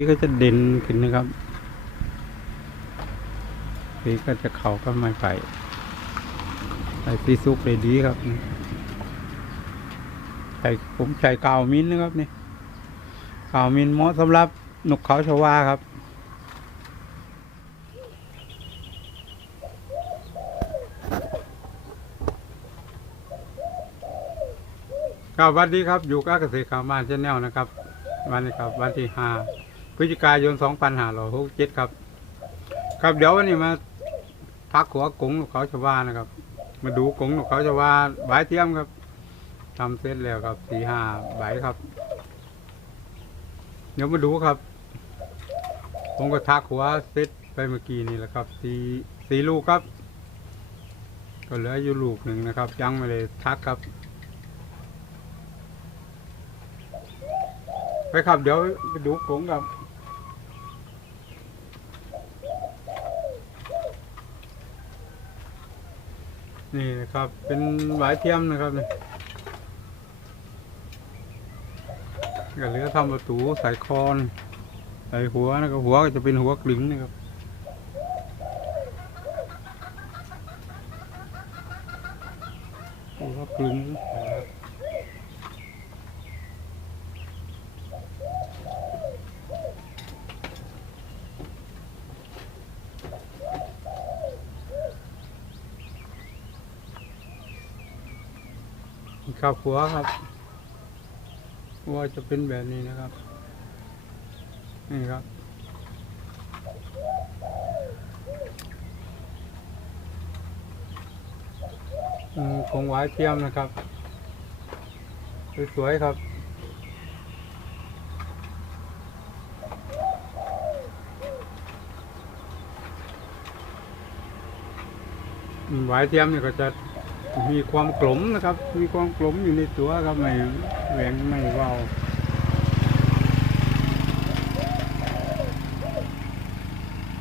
ีก็จะเด่นขึ้นนะครับนี่ก็จะเขาก็ไม่ไปใส่ซีซุปเลยดีครับใส่ผมใส่กาวมิ้นนะครับนี่กาวมิ้นเหมาะสำหรับนกเขาชวาครับครับสวัสดีครับอยู่กับเกษตรข่าบ้านเชนแนลนะครับ วันนี้ครับวันที่ห้า พฤศจิกายนสองพันห้าร้อยหกเจ็ดครับ ครับเดี๋ยววันนี้มาพักหัวกงนกเขาชวานะครับ มาดูกงนกเขาชวาใบาเทียมครับทำเสร็จแล้วครับสี่ห้าใบครับ เดี๋ยวมาดูครับ ผมก็ทักหัวเสร็จไปเมื่อกี้นี่แหละครับสี่สี่ลูกครับ ก็เหลืออยู่ลูกหนึ่งนะครับ ยังไม่ได้ทักครับไปครับเดี๋ยวไปดูกงครับ นี่นะครับ เป็นหวายเทียมนะครับเนี่ก็เหลือทำประตูใส่คอนใส่หัวนะครับหัวก็จะเป็นหัวกลิ้งนะครับหัวกลิ้ง นะครับหัวครับหัวจะเป็นแบบนี้นะครับ นี่ครับอืมคงหวายเทียมนะครับ สวยๆครับอืมหวายเทียมเนี่ยก็จะ มีความกลมนะครับ มีความกลมอยู่ในตัวครับไม่แหวงไม่เว้า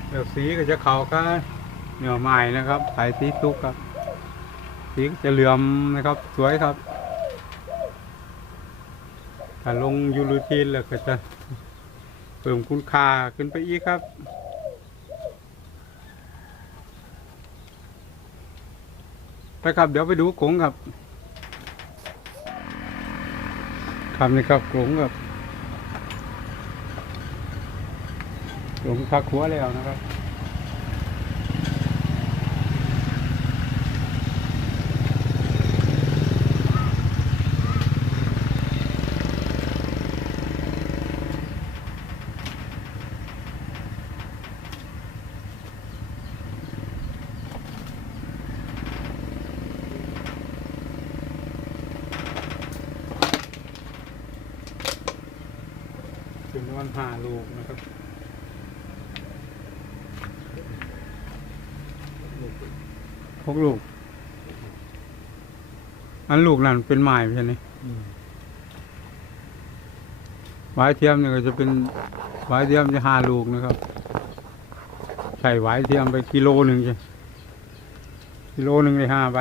แล้วสีก็จะเข้ากับเหนียวไม้นะครับใส่สีตุกครับ สีจะเหลื่อมนะครับ สวยครับถ้าลงยูรูทีนแล้วก็จะเพิ่มคุณค่าขึ้นไปอีกครับ ไปครับเดี๋ยวไปดูกรงครับครับนี่ครับกรงครับกรงพักหัวแล้วนะครับ จำนวนห้าลูกนะครับหกลูก อันลูกนั่นเป็นไม้ใช่ไหมไว้เทียมเนี่ยก็จะเป็นไว้เทียมจะห้าลูกนะครับ ใส่ไว้เทียมไปกิโลหนึ่งใช่กิโลหนึ่งได้ห้าใบ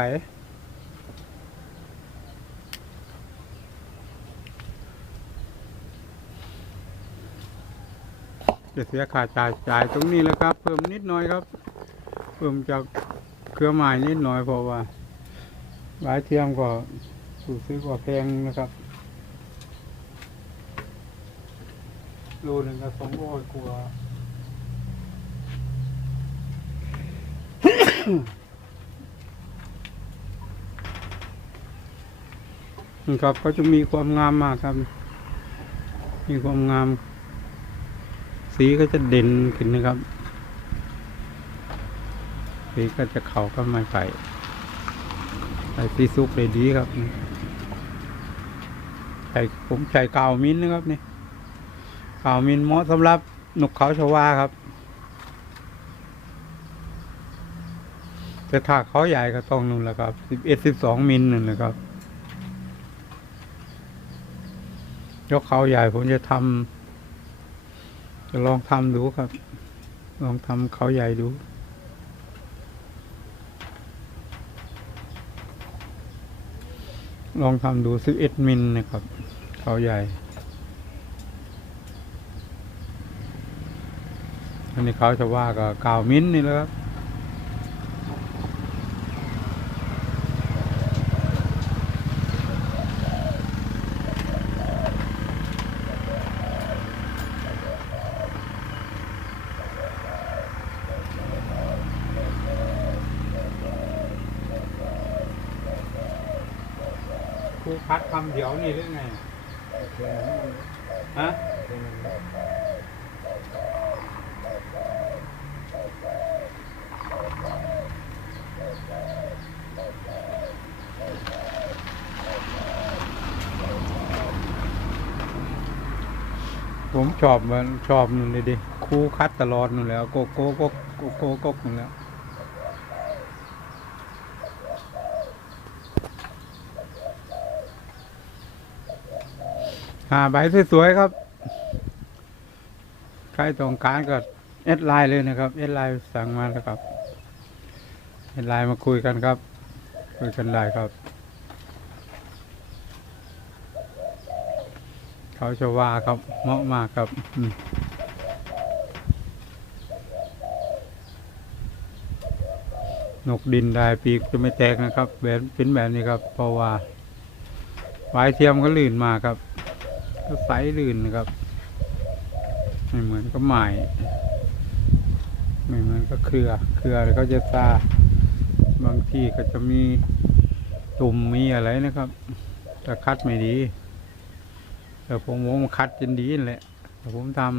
จะเสียค่าจ่ายจ่ายตรงนี้แหล้วครับ เพิ่มนิดหน่อยครับ เพิ่มจากเครือไม้นิดหน่อยเพราะว่าหลายเทียมก็สูซื้อกว่าแพงนะครับโลหนึ่งก็สองร้อยกว่านี่ครับก็จะมีความงามมากครับ มีความงาม สีก็จะเด่นขึ้นนะครับ สีก็จะเขาก็ไม่ไปใส่สีซุปเลยดีครับใส่ผมใส่กาวมิ้นนะครับนี่กาวมิ้นเหมาะสำหรับนกเขาชวาครับ แต่ถ้าเขาใหญ่ก็ต้องนู่นแหละครับสิบเอ็ดสิบสองมิลนั่นแหละครับยกเขาใหญ่ผมจะทำ จะลองทำดูครับ ลองทำเขาใหญ่ดูลองทำดูสิเอ็ดมิลนะครับ เขาใหญ่ อันนี้เขาจะว่าก็กาวมิ้นท์นี่แล้วครับ รูคัดคำเดียวนี่หรือไงฮะผมชอบมันชอบนู่นเลยดิครูคัดตลอดนู่นแล้วโกโก้โกโกโก้โกกนู่นแหล้ว หาใบสวยๆครับ ใครต้องการก็เอดไลน์เลยนะครับเอดไลน์สั่งมาแล้วครับเอดไลน์มาคุยกันครับ คุยกันได้ครับ เขาจะว่าครับเหมาะมากครับนกดินได้ปีกจะไม่แตกนะครับแบบเป็นแบบนี้ครับ เพราะว่าหวายเทียมก็ลื่นมากครับ ก็ใสลื่นนะครับ ไม่เหมือนก็ใหม่ไม่เหมือนก็เครือ เครือแล้วก็จะซาบางที่ก็จะมีตุ่มมีอะไรนะครับแต่คัดไม่ดี แต่ผมผมคัดจนดีนั่นแหละแต่ผมทำ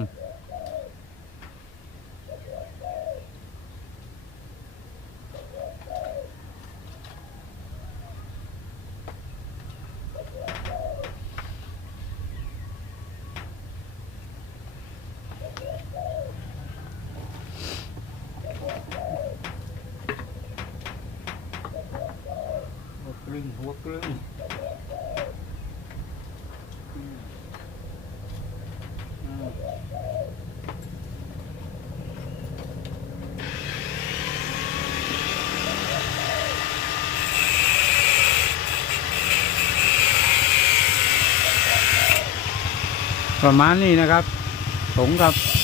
หั วกลึงหัวกลึงประมาณนี้นะครับถุงครับ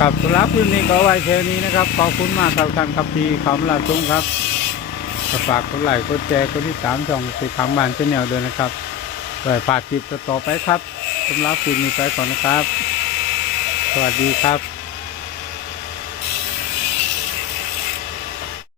ครับสำหรับคืนนี้ก็ไว้แค่นี้นะครับ ขอบคุณมากครับท่านครับที่ขำลารับชมครับฝากกดไลค์กดแชร์กดที่สามช่องสีขางบ้านเชนแนลด้วยนะครับเปิดฝากคลิปต่อไปครับสำหรับคืนนี้ไปก่อนนะครับ สวัสดีครับ